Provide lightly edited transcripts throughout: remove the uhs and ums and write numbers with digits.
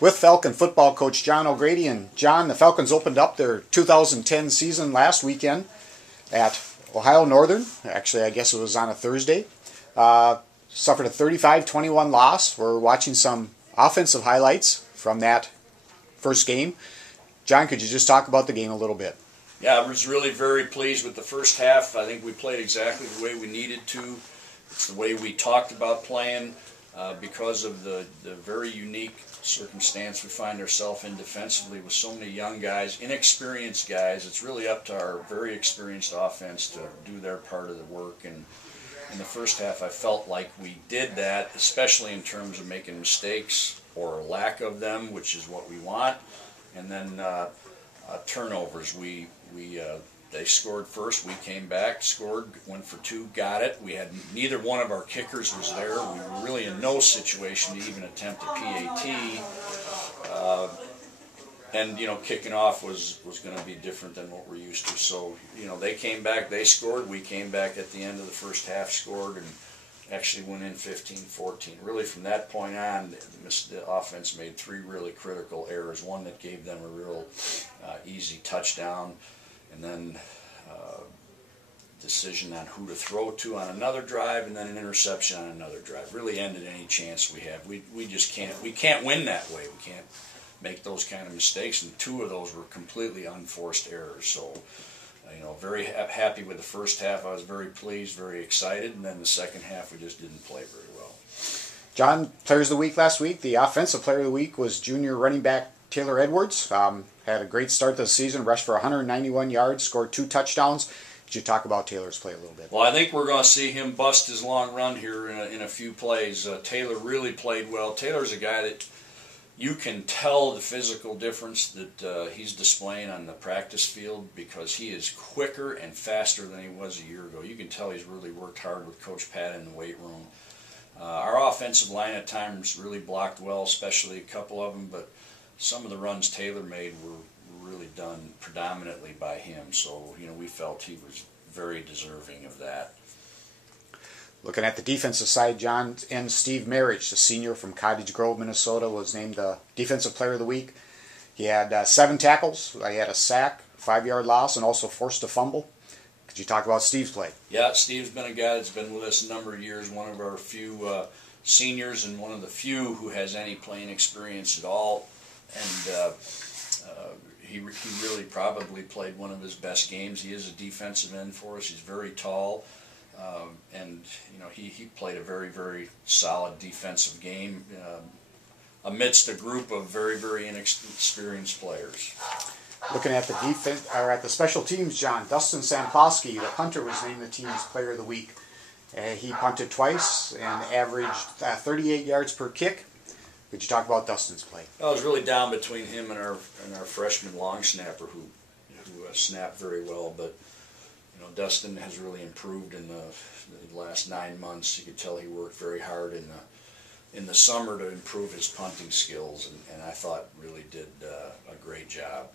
with Falcon football coach John O'Grady. And John, the Falcons opened up their 2010 season last weekend at Ohio Northern. Actually, I guess it was on a Thursday. Suffered a 35-21 loss. We're watching some offensive highlights from that first game. John, could you just talk about the game a little bit? Yeah, I was really very pleased with the first half. I think we played exactly the way we needed to. It's the way we talked about playing because of the very unique circumstance we find ourselves in defensively with so many young guys, inexperienced guys. It's really up to our very experienced offense to do their part of the work. And in the first half, I felt like we did that, especially in terms of making mistakes or lack of them, which is what we want. And then turnovers. They scored first. We came back, scored, went for two, got it. We had neither one of our kickers was there. We were really in no situation to even attempt a PAT. And kicking off was going to be different than what we're used to. So they came back, they scored. We came back at the end of the first half, scored, and actually went in 15-14. Really, from that point on, the offense made three really critical errors. One that gave them a real easy touchdown, and then decision on who to throw to on another drive, and then an interception on another drive. Really ended any chance we have. We just can't win that way. We can't make those kind of mistakes, and two of those were completely unforced errors. So very happy with the first half. I was very pleased, very excited, and then the second half we just didn't play very well. John, Players of the Week last week. The Offensive Player of the Week was junior running back Taylor Edwards. Had a great start to the season, rushed for 191 yards, scored 2 touchdowns. Could you talk about Taylor's play a little bit? Well, I think we're going to see him bust his long run here in a few plays. Taylor really played well. Taylor's a guy that you can tell the physical difference that he's displaying on the practice field because he is quicker and faster than he was a year ago. You can tell he's really worked hard with Coach Pat in the weight room. Our offensive line at times really blocked well, especially a couple of them, but some of the runs Taylor made were really done predominantly by him. So, we felt he was very deserving of that. Looking at the defensive side, John, and Steve Marriage, the senior from Cottage Grove, Minnesota, was named the Defensive Player of the Week. He had 7 tackles, he had a sack, 5-yard loss, and also forced a fumble. Could you talk about Steve's play? Yeah, Steve's been a guy that's been with us a number of years, one of our few seniors and one of the few who has any playing experience at all. And he really probably played one of his best games. He is a defensive end for us. He's very tall. And he played a very, very solid defensive game amidst a group of very, very inexperienced players. Looking at the defense or at the special teams, John, Dustin Samplowski, the punter, was named the team's Player of the Week. He punted twice and averaged 38 yards per kick. Could you talk about Dustin's play? I was really down between him and our freshman long snapper who snapped very well, but Dustin has really improved in the last 9 months. You could tell he worked very hard in the summer to improve his punting skills, and I thought really did a great job.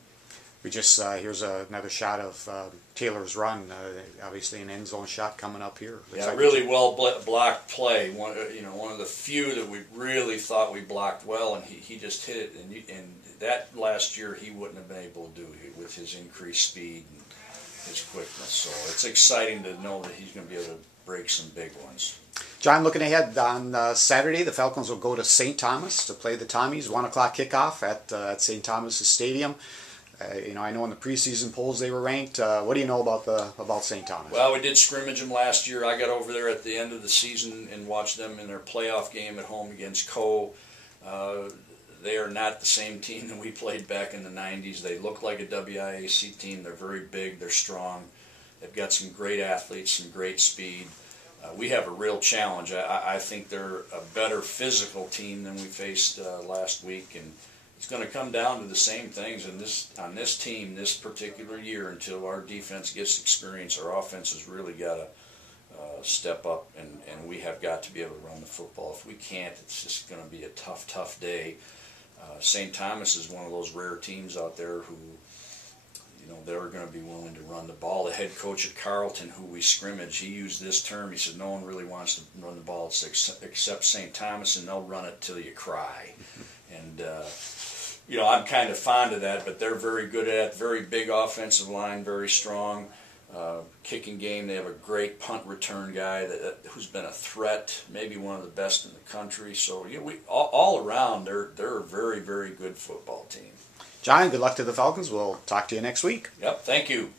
We just here's another shot of Taylor's run. Obviously, an end zone shot coming up here. Looks like really well blocked play. One of the few that we really thought we blocked well, and he just hit it. And that last year he wouldn't have been able to do with his increased speed and his quickness. So it's exciting to know that he's going to be able to break some big ones. John, looking ahead, on Saturday, the Falcons will go to St. Thomas to play the Tommies. 1 o'clock kickoff at St. Thomas' Stadium. I know in the preseason polls they were ranked. What do you know about St. Thomas? Well, we did scrimmage them last year. I got over there at the end of the season and watched them in their playoff game at home against Coe. They are not the same team that we played back in the 90s. They look like a WIAC team. They're very big. They're strong. They've got some great athletes, some great speed. We have a real challenge. I think they're a better physical team than we faced last week, and it's going to come down to the same things on this team this particular year until our defense gets experience. Our offense has really got to step up, and we have got to be able to run the football. If we can't, it's just going to be a tough day. St. Thomas is one of those rare teams out there who, they're going to be willing to run the ball. The head coach at Carleton, who we scrimmage, he used this term. He said, no one really wants to run the ball except St. Thomas, and they'll run it till you cry. And I'm kind of fond of that, but they're very good at it. Very big offensive line, very strong. Kicking game, they have a great punt return guy who's been a threat, maybe one of the best in the country. So we all around, they're a very, very good football team. John, good luck to the Falcons. We'll talk to you next week. Yep, thank you.